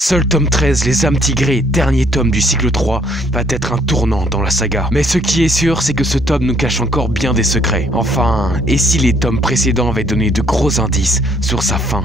Seul tome 13, Les âmes tigrées, dernier tome du cycle 3, va être un tournant dans la saga. Mais ce qui est sûr, c'est que ce tome nous cache encore bien des secrets. Enfin, et si les tomes précédents avaient donné de gros indices sur sa fin?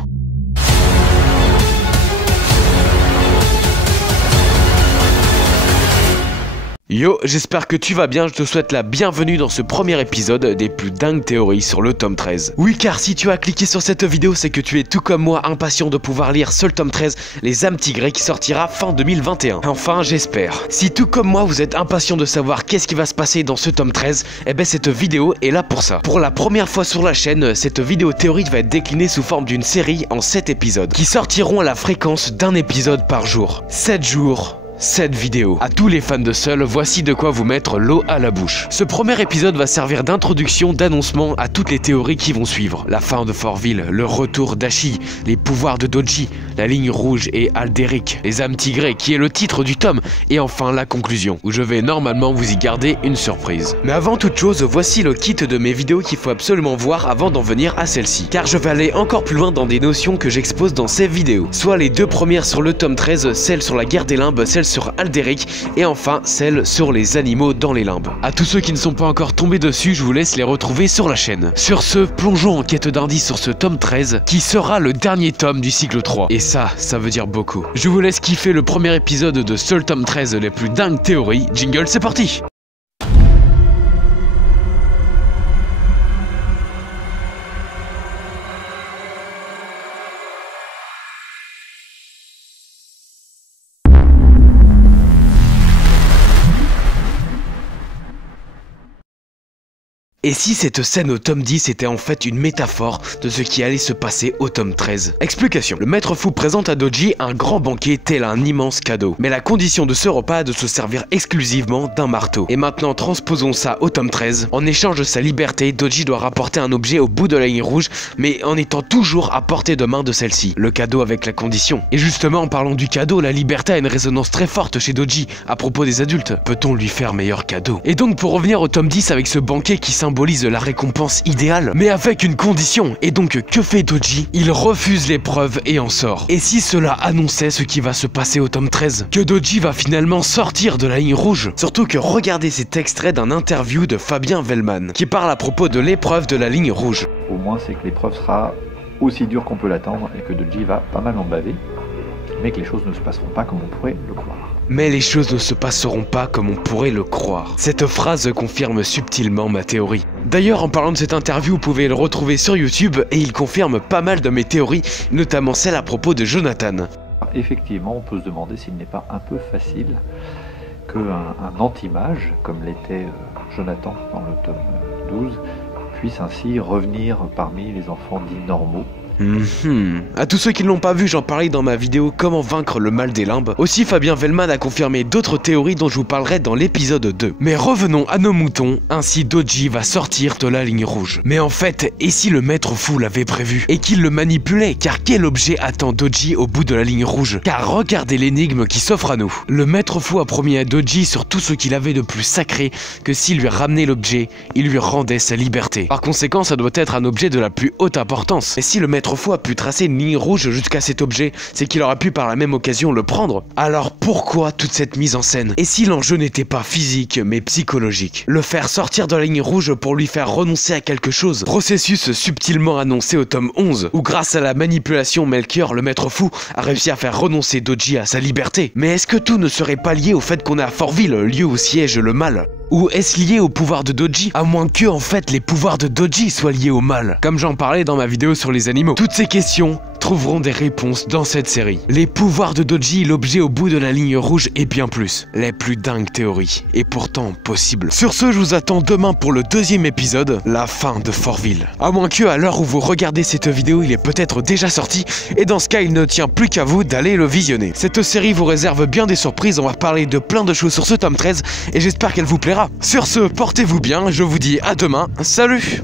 Yo, j'espère que tu vas bien, je te souhaite la bienvenue dans ce premier épisode des plus dingues théories sur le tome 13. Oui, car si tu as cliqué sur cette vidéo, c'est que tu es tout comme moi impatient de pouvoir lire ce tome 13, Les âmes tigrées, qui sortira fin 2021. Enfin, j'espère. Si tout comme moi, vous êtes impatient de savoir qu'est-ce qui va se passer dans ce tome 13, eh ben cette vidéo est là pour ça. Pour la première fois sur la chaîne, cette vidéo théorique va être déclinée sous forme d'une série en 7 épisodes, qui sortiront à la fréquence d'un épisode par jour. 7 jours. Cette vidéo. À tous les fans de Seul, voici de quoi vous mettre l'eau à la bouche. Ce premier épisode va servir d'introduction, d'annoncement à toutes les théories qui vont suivre. La fin de Fortville, le retour d'Ashi, les pouvoirs de Doji, la ligne rouge et Alderic, les âmes tigrées qui est le titre du tome, et enfin la conclusion, où je vais normalement vous y garder une surprise. Mais avant toute chose, voici le kit de mes vidéos qu'il faut absolument voir avant d'en venir à celle-ci. Car je vais aller encore plus loin dans des notions que j'expose dans ces vidéos. Soit les deux premières sur le tome 13, celle sur la guerre des limbes, celle sur Alderic et enfin celle sur les animaux dans les limbes. A tous ceux qui ne sont pas encore tombés dessus, je vous laisse les retrouver sur la chaîne. Sur ce, plongeons en quête d'indices sur ce tome 13 qui sera le dernier tome du cycle 3. Et ça veut dire beaucoup. Je vous laisse kiffer le premier épisode de ce tome 13, les plus dingues théories. Jingle, c'est parti! Et si cette scène au tome 10 était en fait une métaphore de ce qui allait se passer au tome 13? Explication. Le maître fou présente à Doji un grand banquet tel un immense cadeau. Mais la condition de ce repas est de se servir exclusivement d'un marteau. Et maintenant transposons ça au tome 13. En échange de sa liberté, Doji doit rapporter un objet au bout de la ligne rouge, mais en étant toujours à portée de main de celle-ci. Le cadeau avec la condition. Et justement en parlant du cadeau, la liberté a une résonance très forte chez Doji à propos des adultes. Peut-on lui faire meilleur cadeau? Et donc pour revenir au tome 10 avec ce banquet qui symbolise la récompense idéale, mais avec une condition. Et donc que fait Doji? Il refuse l'épreuve et en sort. Et si cela annonçait ce qui va se passer au tome 13? Que Doji va finalement sortir de la ligne rouge? Surtout que regardez cet extrait d'un interview de Fabien Wellman qui parle à propos de l'épreuve de la ligne rouge. Au moins c'est que l'épreuve sera aussi dure qu'on peut l'attendre et que Doji va pas mal en baver, mais que les choses ne se passeront pas comme on pourrait le croire. Mais les choses ne se passeront pas comme on pourrait le croire. Cette phrase confirme subtilement ma théorie. D'ailleurs, en parlant de cette interview, vous pouvez le retrouver sur YouTube et il confirme pas mal de mes théories, notamment celle à propos de Jonathan. Effectivement, on peut se demander s'il n'est pas un peu facile qu'un anti-mage, comme l'était Jonathan dans le tome 12, puisse ainsi revenir parmi les enfants dits normaux. À tous ceux qui ne l'ont pas vu, j'en parlais dans ma vidéo Comment vaincre le mal des limbes. Aussi, Fabien Wellman a confirmé d'autres théories dont je vous parlerai dans l'épisode 2. Mais revenons à nos moutons, ainsi Doji va sortir de la ligne rouge. Mais en fait, et si le maître fou l'avait prévu et qu'il le manipulait? Car quel objet attend Doji au bout de la ligne rouge? Car regardez l'énigme qui s'offre à nous. Le maître fou a promis à Doji sur tout ce qu'il avait de plus sacré que s'il lui ramenait l'objet, il lui rendait sa liberté. Par conséquent, ça doit être un objet de la plus haute importance. Et si le maître fou a pu tracer une ligne rouge jusqu'à cet objet, c'est qu'il aurait pu par la même occasion le prendre. Alors pourquoi toute cette mise en scène? Et si l'enjeu n'était pas physique mais psychologique? Le faire sortir de la ligne rouge pour lui faire renoncer à quelque chose, processus subtilement annoncé au tome 11, où grâce à la manipulation Melchior, le maître fou, a réussi à faire renoncer Doji à sa liberté. Mais est-ce que tout ne serait pas lié au fait qu'on est à Fortville, lieu où siège le mal? Ou est-ce lié au pouvoir de Doji? À moins que, en fait, les pouvoirs de Doji soient liés au mal. Comme j'en parlais dans ma vidéo sur les animaux. Toutes ces questions trouveront des réponses dans cette série. Les pouvoirs de Doji, l'objet au bout de la ligne rouge et bien plus. Les plus dingues théories. Et pourtant possibles. Sur ce, je vous attends demain pour le deuxième épisode, la fin de Fortville. À moins que, à l'heure où vous regardez cette vidéo, il est peut-être déjà sorti. Et dans ce cas, il ne tient plus qu'à vous d'aller le visionner. Cette série vous réserve bien des surprises. On va parler de plein de choses sur ce tome 13. Et j'espère qu'elle vous plaira. Sur ce, portez-vous bien, je vous dis à demain, salut!